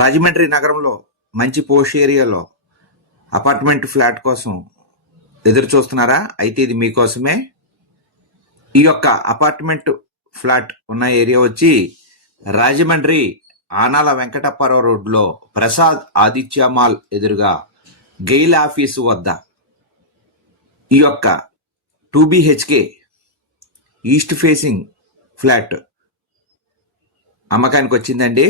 రాజమండ్రి నగరంలో మంచి పోష్ ఏరియాలో అపార్ట్మెంట్ ఫ్లాట్ కోసం ఎదురు చూస్తున్నారా? అయితే ఇది మీకోసమే. ఈ యొక్క అపార్ట్మెంట్ ఫ్లాట్ ఉన్న ఏరియా వచ్చి రాజమండ్రి ఆనాల వెంకటప్పారావు రోడ్లో ప్రసాద్ ఆదిత్య మాల్ ఎదురుగా గెయిల్ ఆఫీసు వద్ద ఈ యొక్క 2 BHK ఈస్ట్ ఫేసింగ్ ఫ్లాట్ అమ్మకానికి వచ్చిందండి.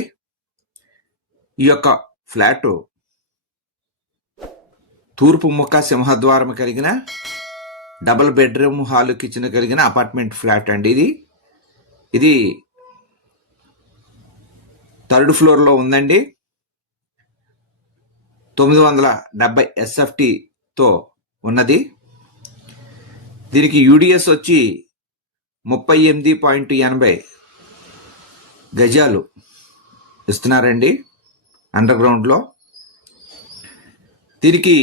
ఈ యొక్క ఫ్లాట్ తూర్పు ముఖ సింహద్వారం కలిగిన డబుల్ బెడ్రూమ్ హాల్ కిచెన్ కలిగిన అపార్ట్మెంట్ ఫ్లాట్ అండి. ఇది 3rd ఫ్లోర్లో ఉందండి. 970 SFTతో ఉన్నది. దీనికి UDS వచ్చి 38.80 గజాలు ఇస్తున్నారండి అండర్ గ్రౌండ్లో. దీనికి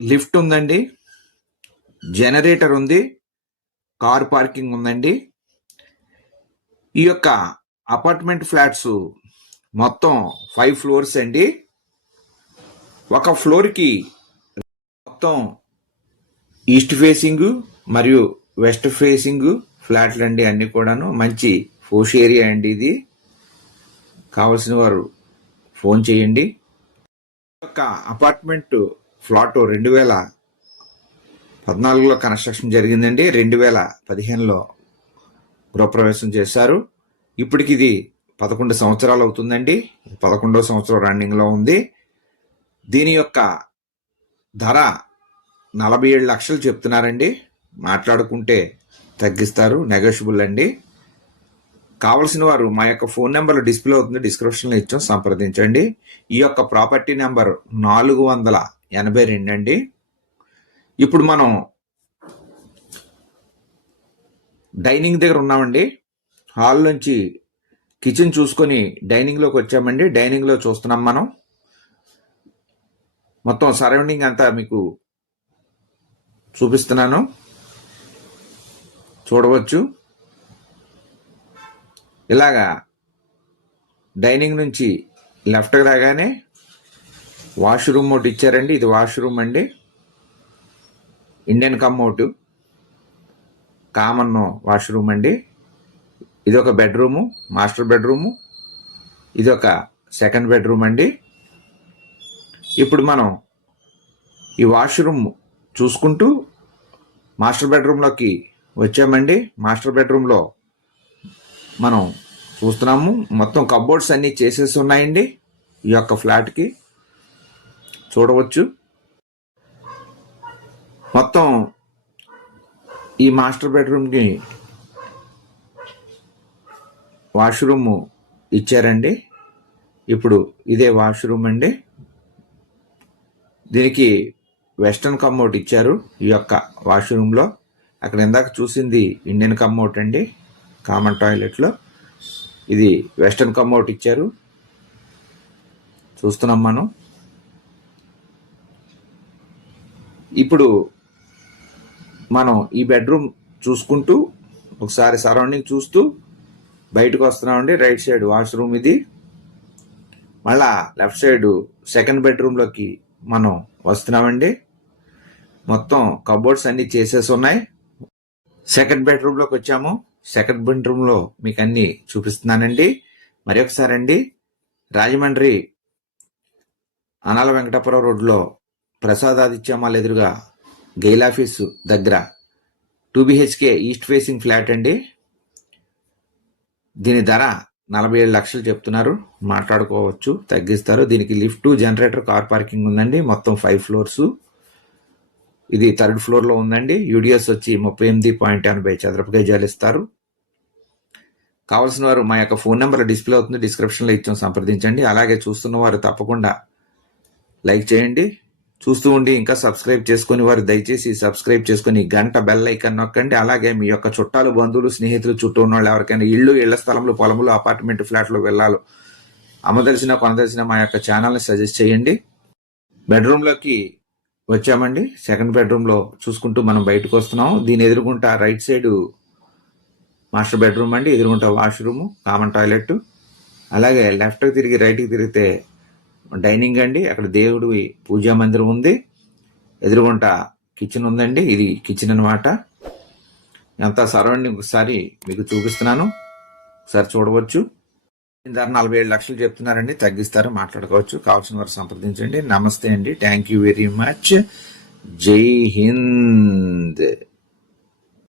లిఫ్ట్ ఉందండి, జనరేటర్ ఉంది, కార్ పార్కింగ్ ఉందండి. ఈ యొక్క అపార్ట్మెంట్ ఫ్లాట్స్ మొత్తం 5 ఫ్లోర్స్ అండి. ఒక ఫ్లోర్కి మొత్తం ఈస్ట్ ఫేసింగ్ మరియు వెస్ట్ ఫేసింగ్ ఫ్లాట్లు అండి. అన్ని కూడాను మంచి పోష్ ఏరియా అండి. ఇది కావలసిన వారు ఫోన్ చేయండి. ఒక అపార్ట్మెంట్ ఫ్లాట్ 2014లో కన్స్ట్రక్షన్ జరిగిందండి. 2015లో గృహప్రవేశం చేశారు. ఇప్పటికి ఇది 11 సంవత్సరాలు అవుతుందండి. 11వ సంవత్సరం రన్నింగ్లో ఉంది. దీని యొక్క ధర 47 లక్షలు చెప్తున్నారండి. మాట్లాడుకుంటే తగ్గిస్తారు, నెగోషియబుల్ అండి. కావలసిన వారు మా యొక్క ఫోన్ నెంబర్ డిస్ప్లే అవుతుంది, డిస్క్రిప్షన్లో ఇచ్చాం, సంప్రదించండి. ఈ యొక్క ప్రాపర్టీ నెంబర్ 482 అండి. ఇప్పుడు మనం డైనింగ్ దగ్గర ఉన్నామండి. హాల్ నుంచి కిచెన్ చూసుకొని డైనింగ్లోకి వచ్చామండి. డైనింగ్లో చూస్తున్నాం మనం. మొత్తం సరౌండింగ్ అంతా మీకు చూపిస్తున్నాను, చూడవచ్చు. ఇలాగా డైనింగ్ నుంచి లెఫ్ట్కి రాగానే వాష్రూమ్ ఒకటి ఇచ్చారండి. ఇది వాష్రూమ్ అండి, ఇండియన్ కమ్అవుట్ కామన్ వాష్రూమ్ అండి. ఇది ఒక బెడ్రూము, మాస్టర్ బెడ్రూము. ఇది ఒక సెకండ్ బెడ్రూమ్ అండి. ఇప్పుడు మనం ఈ వాష్రూమ్ చూసుకుంటూ మాస్టర్ బెడ్రూమ్లోకి వచ్చామండి. మాస్టర్ బెడ్రూమ్లో మనం చూస్తున్నాము. మొత్తం కబోర్డ్స్ అన్నీ చేసేసి ఉన్నాయండి. ఈ యొక్క ఫ్లాట్కి చూడవచ్చు. మొత్తం ఈ మాస్టర్ బెడ్రూమ్కి వాష్రూమ్ ఇచ్చారండి. ఇప్పుడు ఇదే వాష్రూమ్ అండి. దీనికి వెస్టర్న్ కమ్అవుట్ ఇచ్చారు ఈ యొక్క వాష్రూమ్లో. అక్కడ ఇందాక చూసింది ఇండియన్ కమ్అవుట్ అండి, కామన్ టాయిలెట్లో. ఇది వెస్టర్న్ కమ్అవుట్ ఇచ్చారు, చూస్తున్నాం మనం. ఇప్పుడు మనం ఈ బెడ్రూమ్ చూసుకుంటూ ఒకసారి సరౌండింగ్ చూస్తూ బయటకు వస్తున్నామండి. రైట్ సైడ్ వాష్రూమ్ ఇది. మళ్ళా లెఫ్ట్ సైడ్ సెకండ్ బెడ్రూమ్లోకి మనం వస్తున్నామండి. మొత్తం కబోర్డ్స్ అన్నీ చేసేసి ఉన్నాయి. సెకండ్ బెడ్రూమ్లోకి వచ్చాము. సెకండ్ బెడ్రూమ్లో మీకు అన్నీ చూపిస్తున్నానండి. మరి ఒకసారి అండి, రాజమండ్రి ఆనాల వెంకటపురం రోడ్లో ప్రసాద్ ఆదిత్య మాల్ ఎదురుగా గెయిల్ ఆఫీసు దగ్గర 2 BHK ఈస్ట్ ఫేసింగ్ ఫ్లాట్ అండి. దీని ధర 47 లక్షలు చెప్తున్నారు. మాట్లాడుకోవచ్చు, తగ్గిస్తారు. దీనికి లిఫ్ట్, జనరేటర్, కార్ పార్కింగ్ ఉందండి. మొత్తం 5 ఫ్లోర్స్. ఇది 3rd ఫ్లోర్లో ఉందండి. UDS వచ్చి 38.80 చదరపు గజాలు ఇస్తారు. కావాల్సిన వారు మా యొక్క ఫోన్ నెంబర్ డిస్ప్లే అవుతుంది, డిస్క్రిప్షన్లో ఇచ్చాం, సంప్రదించండి. అలాగే చూస్తున్న వారు తప్పకుండా లైక్ చేయండి. చూస్తూ ఉండి ఇంకా సబ్స్క్రైబ్ చేసుకుని వారు దయచేసి సబ్స్క్రైబ్ చేసుకుని గంట బెల్ ఐకాన్ నొక్కండి. అలాగే మీ యొక్క చుట్టాలు, బంధువులు, స్నేహితులు, చుట్టూ ఉన్న వాళ్ళు ఎవరికైనా ఇళ్ల స్థలంలో, పొలములు, అపార్ట్మెంట్ ఫ్లాట్లో వెళ్ళాలి అమ్మదలిసిన, కొనదలిసిన మా యొక్క ఛానల్ని సజెస్ట్ చేయండి. బెడ్రూమ్లోకి వచ్చామండి. సెకండ్ బెడ్రూమ్లో చూసుకుంటూ మనం బయటకు వస్తున్నాం. దీని ఎదురుగుంటా రైట్ సైడ్ మాస్టర్ బెడ్రూమ్ అండి. ఎదురుగుంటా వాష్రూమ్, కామన్ టాయిలెట్. అలాగే లెఫ్ట్కి తిరిగి రైట్కి తిరిగితే డైనింగ్ అండి. అక్కడ దేవుడి పూజా మందిరం ఉంది. ఎదురుగుంట కిచెన్ ఉందండి. ఇది కిచెన్ అనమాట. ఎంత సరౌండింగ్ ఒకసారి మీకు చూపిస్తున్నాను, ఒకసారి చూడవచ్చు. ధర 47 లక్షలు చెప్తున్నారండి. తగ్గిస్తారు, మాట్లాడుకోవచ్చు. కావాల్సిన వారు సంప్రదించండి. నమస్తే అండి. Thank you very much. జై హింద్.